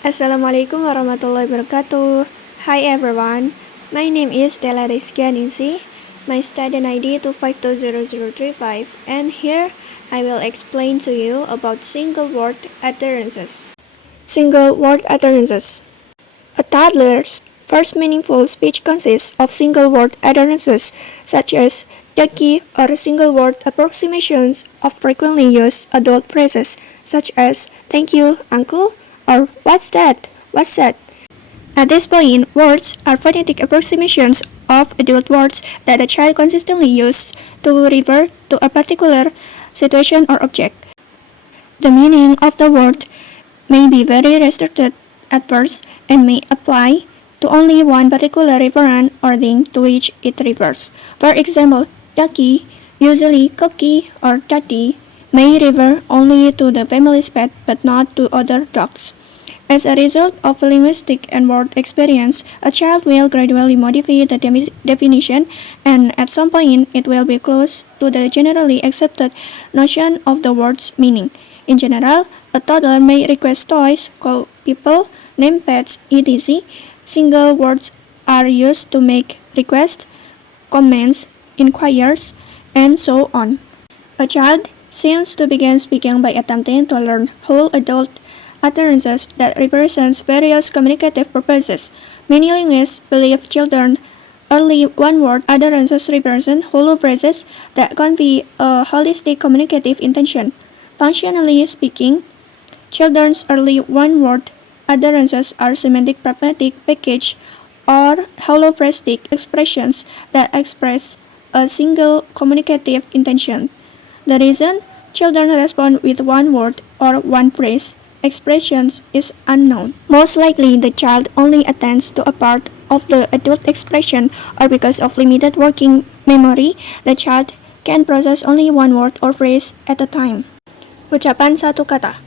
Assalamualaikum warahmatullahi wabarakatuh. Hi everyone, my name is Della Rizkianingsi. My student ID 2520035, and here I will explain to you about single word utterances. Single word utterances. A toddler's first meaningful speech consists of single word utterances such as ducky or single word approximations of frequently used adult phrases such as thank you, uncle, or what's that? What's that? At this point, words are phonetic approximations of adult words that a child consistently uses to refer to a particular situation or object. The meaning of the word may be very restricted at first and may apply to only one particular referent or thing to which it refers. For example, ducky, usually cookie or daddy, may refer only to the family's pet but not to other dogs. As a result of linguistic and word experience, a child will gradually modify the definition, and at some point it will be close to the generally accepted notion of the word's meaning. In general, a toddler may request toys, call people, name pets, etc. Single words are used to make requests, comments, inquiries, and so on. A child seems to begin speaking by attempting to learn whole adult utterances that represents various communicative purposes. Many linguists believe children early one-word utterances represent whole phrases that convey a holistic communicative intention. Functionally speaking, children's early one-word utterances are semantic pragmatic package or holophrastic expressions that express a single communicative intention. The reason children respond with one word or one phrase expressions is unknown. Most likely, the child only attends to a part of the adult expression, or because of limited working memory, the child can process only one word or phrase at a time. Ucapan satu kata.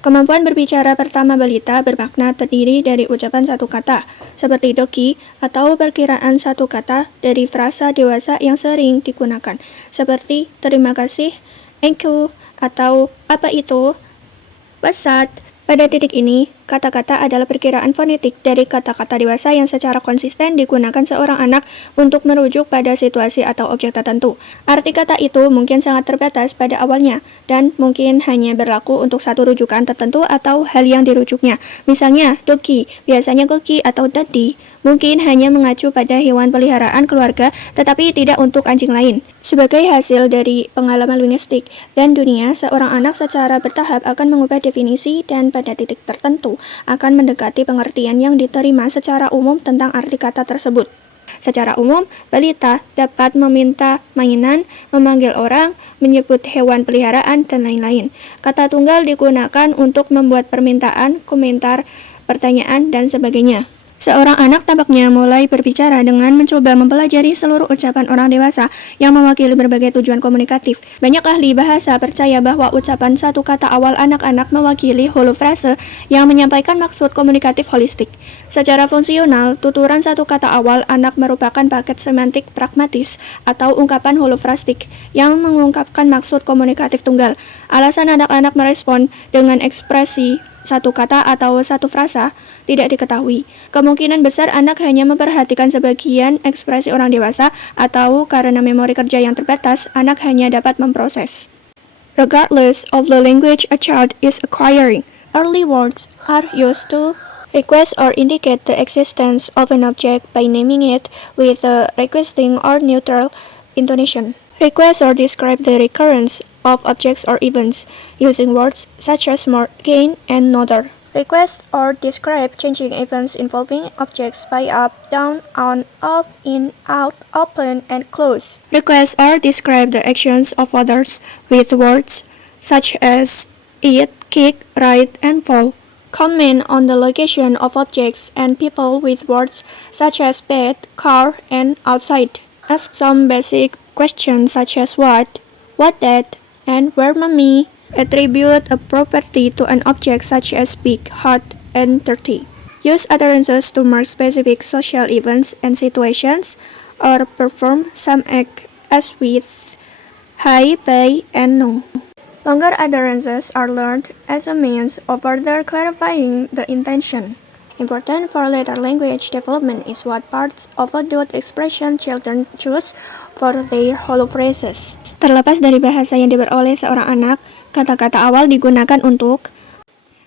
Kemampuan berbicara pertama balita bermakna terdiri dari ucapan satu kata, seperti doki, atau perkiraan satu kata dari frasa dewasa yang sering digunakan, seperti terima kasih, thank you, atau apa itu, what's that? Pada titik ini, kata-kata adalah perkiraan fonetik dari kata-kata dewasa yang secara konsisten digunakan seorang anak untuk merujuk pada situasi atau objek tertentu. Arti kata itu mungkin sangat terbatas pada awalnya, dan mungkin hanya berlaku untuk satu rujukan tertentu atau hal yang dirujuknya. Misalnya, doki, biasanya goki atau daddy, mungkin hanya mengacu pada hewan peliharaan keluarga, tetapi tidak untuk anjing lain. Sebagai hasil dari pengalaman linguistik dan dunia, seorang anak secara bertahap akan mengubah definisi dan pada titik tertentu akan mendekati pengertian yang diterima secara umum tentang arti kata tersebut. Secara umum, balita dapat meminta mainan, memanggil orang, menyebut hewan peliharaan, dan lain-lain. Kata tunggal digunakan untuk membuat permintaan, komentar, pertanyaan, dan sebagainya. Seorang anak tampaknya mulai berbicara dengan mencoba mempelajari seluruh ucapan orang dewasa yang mewakili berbagai tujuan komunikatif. Banyak ahli bahasa percaya bahwa ucapan satu kata awal anak-anak mewakili holofrase yang menyampaikan maksud komunikatif holistik. Secara fungsional, tuturan satu kata awal anak merupakan paket semantik pragmatis atau ungkapan holofrastik yang mengungkapkan maksud komunikatif tunggal. Alasan anak-anak merespon dengan ekspresi satu kata atau satu frasa tidak diketahui. Kemungkinan besar anak hanya memperhatikan sebagian ekspresi orang dewasa, atau karena memori kerja yang terbatas, anak hanya dapat memproses. Regardless of the language a child is acquiring, early words are used to request or indicate the existence of an object by naming it with a requesting or neutral intonation. Request or describe the recurrence of objects or events using words such as more, gain, and nother. Request or describe changing events involving objects by up, down, on, off, in, out, open, and close. Request or describe the actions of others with words such as eat, kick, ride, and fall. Comment on the location of objects and people with words such as bed, car, and outside. Ask some basic questions such as what that, and where mommy. Attribute a property to an object such as big, hot, and dirty. Use utterances to mark specific social events and situations, or perform some act as with hi, bye, and no. Longer utterances are learned as a means of further clarifying the intention. Important for later language development is what parts of adult expression children choose for their hollow phrases. Terlepas dari bahasa yang diperoleh seorang anak, kata-kata awal digunakan untuk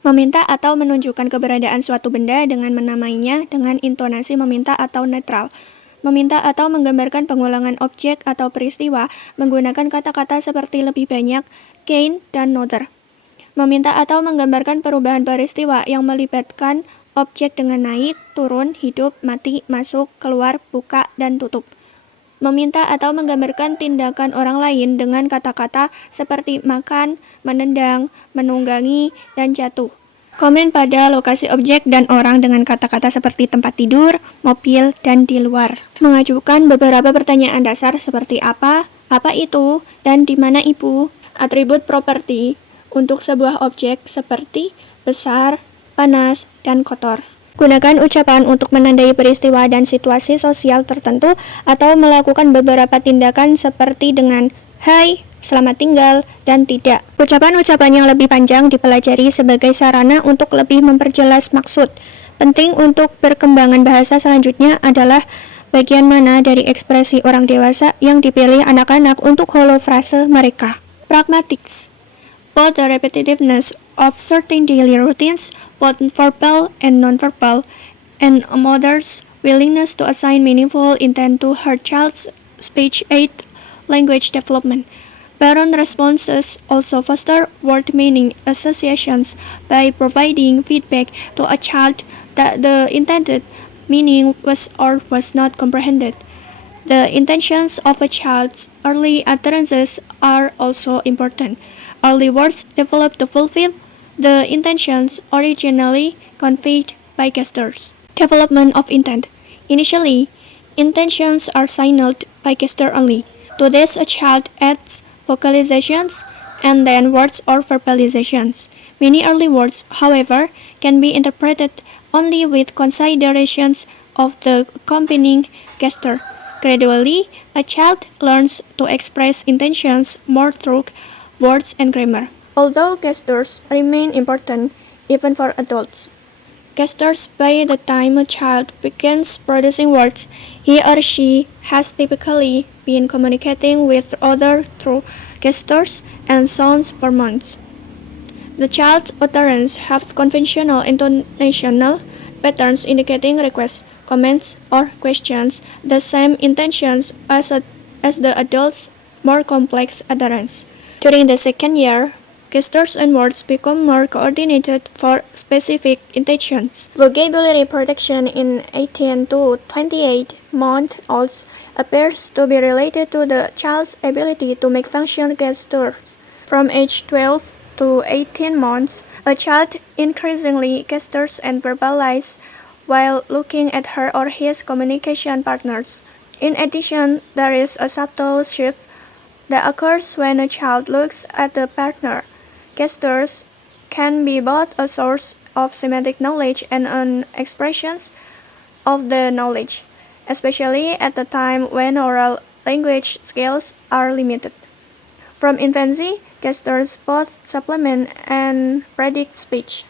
meminta atau menunjukkan keberadaan suatu benda dengan menamainya dengan intonasi meminta atau netral. Meminta atau menggambarkan pengulangan objek atau peristiwa menggunakan kata-kata seperti lebih banyak, gain, dan nother. Meminta atau menggambarkan perubahan peristiwa yang melibatkan objek dengan naik, turun, hidup, mati, masuk, keluar, buka, dan tutup. Meminta atau menggambarkan tindakan orang lain dengan kata-kata seperti makan, menendang, menunggangi, dan jatuh. Komen pada lokasi objek dan orang dengan kata-kata seperti tempat tidur, mobil, dan di luar. Mengajukan beberapa pertanyaan dasar seperti apa itu, dan di mana ibu. Atribut properti untuk sebuah objek seperti besar, panas, dan kotor. Gunakan ucapan untuk menandai peristiwa dan situasi sosial tertentu atau melakukan beberapa tindakan seperti dengan hai, selamat tinggal, dan tidak. Ucapan-ucapan yang lebih panjang dipelajari sebagai sarana untuk lebih memperjelas maksud. Penting untuk perkembangan bahasa selanjutnya adalah bagian mana dari ekspresi orang dewasa yang dipilih anak-anak untuk hollow frase mereka. Pragmatics. Both the repetitiveness of certain daily routines, both verbal and non-verbal, and a mother's willingness to assign meaningful intent to her child's speech aid language development. Baron responses also foster word meaning associations by providing feedback to a child that the intended meaning was or was not comprehended. The intentions of a child's early utterances are also important. Early words develop to fulfill the intentions originally conveyed by gestures. Development of intent. Initially, intentions are signaled by gesture only. To this, a child adds vocalizations and then words or verbalizations. Many early words, however, can be interpreted only with considerations of the accompanying gesture. Gradually, a child learns to express intentions more through words and grammar. Although gestures remain important even for adults, gestures by the time a child begins producing words, he or she has typically been communicating with others through gestures and sounds for months. The child's utterance have conventional intonational patterns indicating requests, comments, or questions, the same intentions as the adult's more complex utterance. During the second year, gestures and words become more coordinated for specific intentions. Vocabulary protection in 18 to 28-month-olds appears to be related to the child's ability to make functional gestures. From age 12 to 18 months, a child increasingly gestures and verbalizes while looking at her or his communication partners. In addition, there is a subtle shift that occurs when a child looks at the partner. Gestures can be both a source of semantic knowledge and an expression of the knowledge, especially at the time when oral language skills are limited. From infancy, gestures both supplement and predict speech.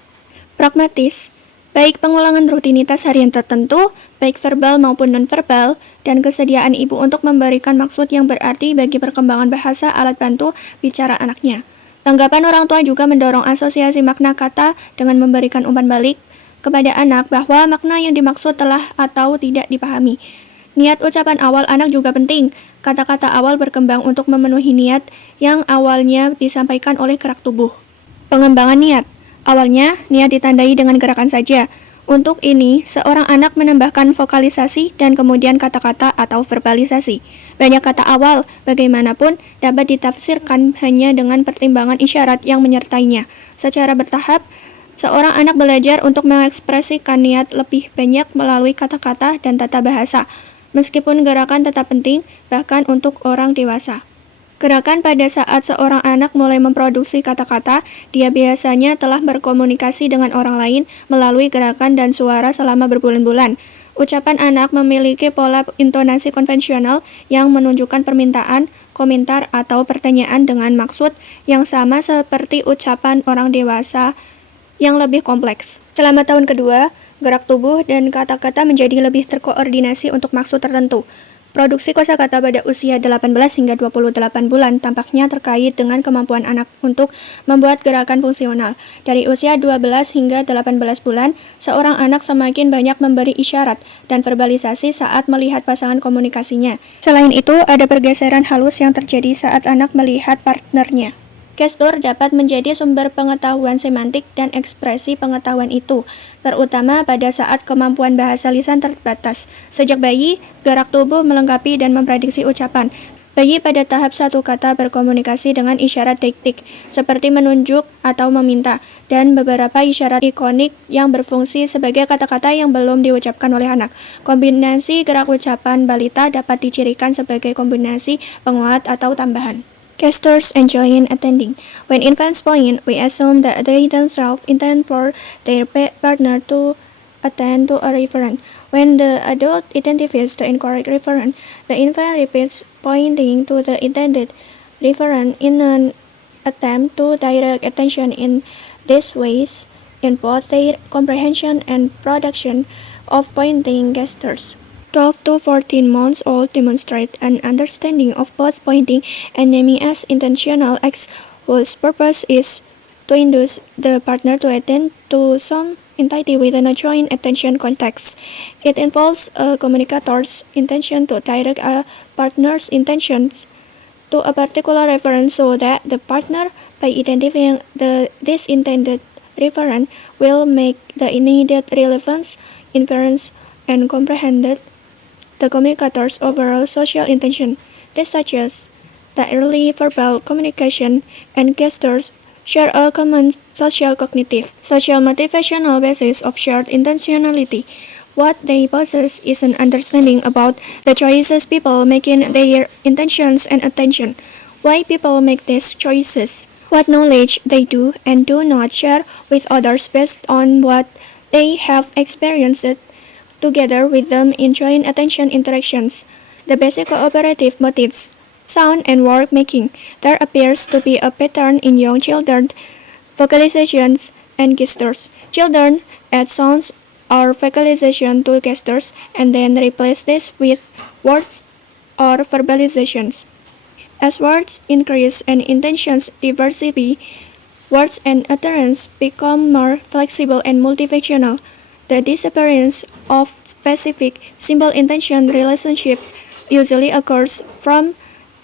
Pragmatis, baik pengulangan rutinitas harian tertentu, baik verbal maupun nonverbal, dan kesediaan ibu untuk memberikan maksud yang berarti bagi perkembangan bahasa alat bantu bicara anaknya. Tanggapan orang tua juga mendorong asosiasi makna kata dengan memberikan umpan balik kepada anak bahwa makna yang dimaksud telah atau tidak dipahami. Niat ucapan awal anak juga penting. Kata-kata awal berkembang untuk memenuhi niat yang awalnya disampaikan oleh gerak tubuh. Pengembangan niat. Awalnya, niat ditandai dengan gerakan saja. Untuk ini, seorang anak menambahkan vokalisasi dan kemudian kata-kata atau verbalisasi. Banyak kata awal, bagaimanapun, dapat ditafsirkan hanya dengan pertimbangan isyarat yang menyertainya. Secara bertahap, seorang anak belajar untuk mengekspresikan niat lebih banyak melalui kata-kata dan tata bahasa, meskipun gerakan tetap penting, bahkan untuk orang dewasa. Gerakan pada saat seorang anak mulai memproduksi kata-kata, dia biasanya telah berkomunikasi dengan orang lain melalui gerakan dan suara selama berbulan-bulan. Ucapan anak memiliki pola intonasi konvensional yang menunjukkan permintaan, komentar, atau pertanyaan dengan maksud yang sama seperti ucapan orang dewasa yang lebih kompleks. Selama tahun kedua, gerak tubuh dan kata-kata menjadi lebih terkoordinasi untuk maksud tertentu. Produksi kosakata pada usia 18 hingga 28 bulan tampaknya terkait dengan kemampuan anak untuk membuat gerakan fungsional. Dari usia 12 hingga 18 bulan, seorang anak semakin banyak memberi isyarat dan verbalisasi saat melihat pasangan komunikasinya. Selain itu, ada pergeseran halus yang terjadi saat anak melihat partnernya. Gestur dapat menjadi sumber pengetahuan semantik dan ekspresi pengetahuan itu, terutama pada saat kemampuan bahasa lisan terbatas. Sejak bayi, gerak tubuh melengkapi dan memprediksi ucapan. Bayi pada tahap satu kata berkomunikasi dengan isyarat deiktik, seperti menunjuk atau meminta, dan beberapa isyarat ikonik yang berfungsi sebagai kata-kata yang belum diucapkan oleh anak. Kombinasi gerak ucapan balita dapat dicirikan sebagai kombinasi penguat atau tambahan. Gestures and joint attending. When infants point, we assume that they themselves intend for their partner to attend to a referent. When the adult identifies the incorrect referent, the infant repeats pointing to the intended referent in an attempt to direct attention. In these ways, in both their comprehension and production of pointing gestures. 12 to 14 months old demonstrate an understanding of both pointing and naming as intentional acts whose purpose is to induce the partner to attend to some entity within a joint attention context. It involves a communicator's intention to direct a partner's intentions to a particular reference so that the partner, by identifying this intended referent, will make the needed relevance, inference, and comprehended the communicator's overall social intention. This suggests that early verbal communication and gestures share a common social cognitive, social motivational basis of shared intentionality. What they possess is an understanding about the choices people make in their intentions and attention, why people make these choices, what knowledge they do and do not share with others based on what they have experienced together with them in joint attention interactions. The basic cooperative motives, sound and word making. There appears to be a pattern in young children, vocalizations and gestures. Children add sounds or vocalization to gestures and then replace this with words or verbalizations. As words increase and intentions diversity, words and utterance become more flexible and multifunctional. The disappearance of specific simple intention relationship usually occurs from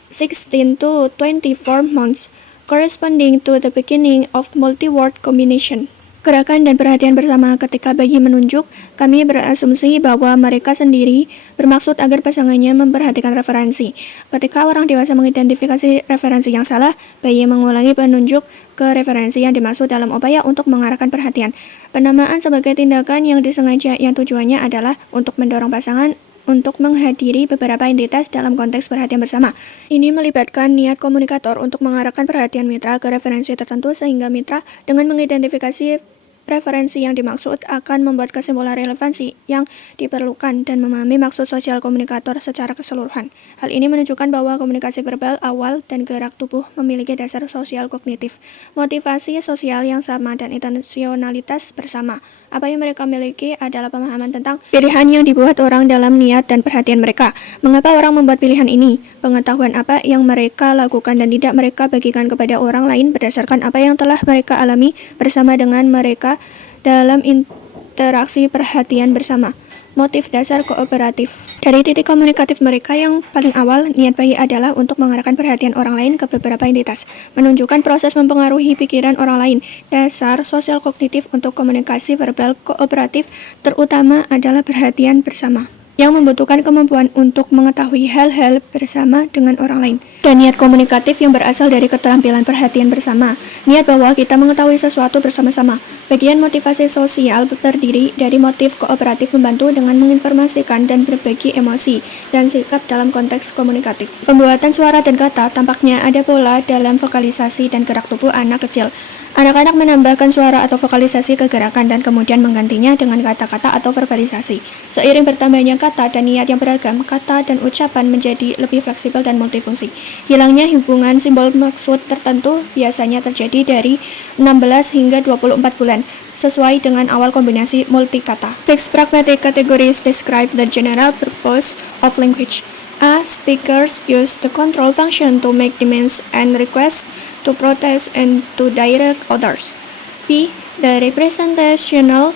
16 to 24 months, corresponding to the beginning of multi-word combination. Gerakan dan perhatian bersama ketika bayi menunjuk, kami berasumsi bahwa mereka sendiri bermaksud agar pasangannya memperhatikan referensi. Ketika orang dewasa mengidentifikasi referensi yang salah, bayi mengulangi penunjuk ke referensi yang dimaksud dalam upaya untuk mengarahkan perhatian. Penamaan sebagai tindakan yang disengaja yang tujuannya adalah untuk mendorong pasangan untuk menghadiri beberapa entitas dalam konteks perhatian bersama. Ini melibatkan niat komunikator untuk mengarahkan perhatian mitra ke referensi tertentu sehingga mitra dengan mengidentifikasi referensi yang dimaksud akan membuat kesimpulan relevansi yang diperlukan dan memahami maksud sosial komunikator secara keseluruhan. Hal ini menunjukkan bahwa komunikasi verbal awal dan gerak tubuh memiliki dasar sosial kognitif, motivasi sosial yang sama dan intensionalitas bersama. Apa yang mereka miliki adalah pemahaman tentang pilihan yang dibuat orang dalam niat dan perhatian mereka. Mengapa orang membuat pilihan ini? Pengetahuan apa yang mereka lakukan dan tidak mereka bagikan kepada orang lain berdasarkan apa yang telah mereka alami bersama dengan mereka dalam interaksi perhatian bersama. Motif dasar kooperatif. Dari titik komunikatif mereka yang paling awal, niat bayi adalah untuk mengarahkan perhatian orang lain ke beberapa entitas, menunjukkan proses mempengaruhi pikiran orang lain. Dasar sosial kognitif untuk komunikasi verbal kooperatif terutama adalah perhatian bersama, yang membutuhkan kemampuan untuk mengetahui hal-hal bersama dengan orang lain. Dan niat komunikatif yang berasal dari keterampilan perhatian bersama, niat bahwa kita mengetahui sesuatu bersama-sama. Bagian motivasi sosial terdiri dari motif kooperatif membantu dengan menginformasikan dan berbagi emosi dan sikap dalam konteks komunikatif. Pembuatan suara dan kata tampaknya ada pola dalam vokalisasi dan gerak tubuh anak kecil. Anak-anak menambahkan suara atau vokalisasi ke gerakan dan kemudian menggantinya dengan kata-kata atau verbalisasi. Seiring bertambahnya kata dan niat yang beragam, kata dan ucapan menjadi lebih fleksibel dan multifungsi. Hilangnya hubungan simbol maksud tertentu biasanya terjadi dari 16 hingga 24 bulan, sesuai dengan awal kombinasi multikata. 6 pragmatic categories describe the general purpose of language. A. Speakers use the control function to make demands and requests, to protest, and to direct others. B. The representational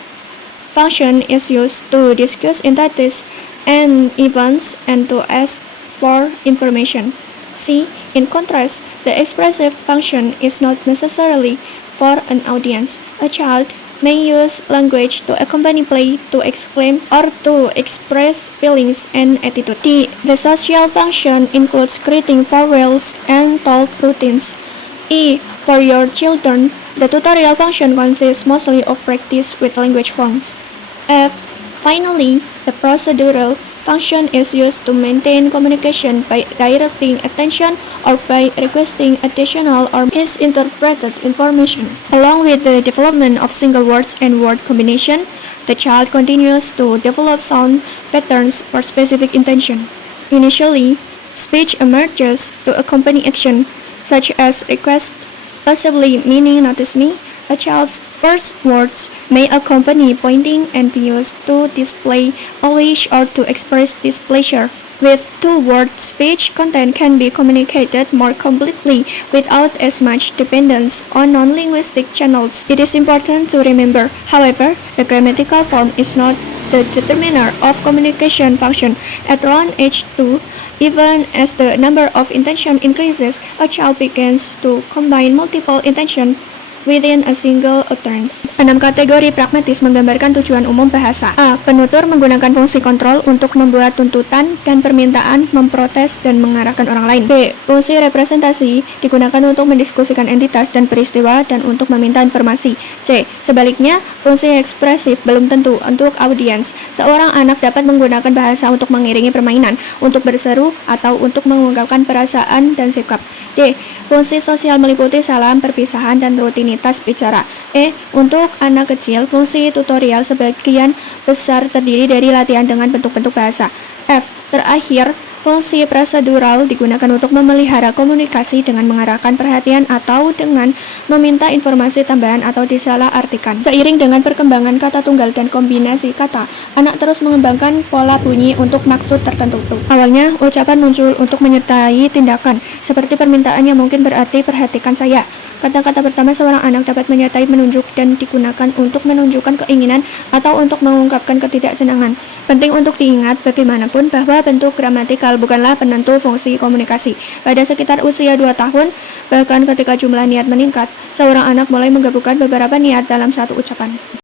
function is used to discuss entities and events and to ask for information. C. In contrast, the expressive function is not necessarily for an audience. A child may use language to accompany play, to exclaim, or to express feelings and attitude. D. The social function includes creating vowels and talk routines. E. For your children, the tutorial function consists mostly of practice with language forms. F. Finally, the procedural function is used to maintain communication by directing attention or by requesting additional or misinterpreted information. Along with the development of single words and word combination, the child continues to develop sound patterns for specific intention. Initially, speech emerges to accompany action, such as request, possibly meaning notice me. A child's first words may accompany pointing and be used to display a wish or to express displeasure. With two-word speech, content can be communicated more completely without as much dependence on non-linguistic channels. It is important to remember, however, the grammatical form is not the determiner of communication function. At around age 2, even as the number of intention increases, a child begins to combine multiple intention within a single utterance. 6 kategori pragmatis menggambarkan tujuan umum bahasa. A. Penutur menggunakan fungsi kontrol untuk membuat tuntutan dan permintaan, memprotes, dan mengarahkan orang lain. B. Fungsi representasi digunakan untuk mendiskusikan entitas dan peristiwa dan untuk meminta informasi. C. Sebaliknya, fungsi ekspresif belum tentu untuk audiens. Seorang anak dapat menggunakan bahasa untuk mengiringi permainan, untuk berseru, atau untuk mengungkapkan perasaan dan sikap. D. Fungsi sosial meliputi salam, perpisahan, dan rutinitas bicara. E. Untuk anak kecil, fungsi tutorial sebagian besar terdiri dari latihan dengan bentuk-bentuk bahasa. F. Terakhir, fungsi prosedural digunakan untuk memelihara komunikasi dengan mengarahkan perhatian atau dengan meminta informasi tambahan atau disalahartikan. Seiring dengan perkembangan kata tunggal dan kombinasi kata, anak terus mengembangkan pola bunyi untuk maksud tertentu. Awalnya, ucapan muncul untuk menyertai tindakan, seperti permintaan yang mungkin berarti perhatikan saya. Kata-kata pertama seorang anak dapat menyertai menunjuk dan digunakan untuk menunjukkan keinginan atau untuk mengungkapkan ketidaksenangan. Penting untuk diingat bagaimanapun bahwa bentuk gramatikal bukanlah penentu fungsi komunikasi. Pada sekitar usia 2 tahun, bahkan ketika jumlah niat meningkat, seorang anak mulai menggabungkan beberapa niat dalam satu ucapan.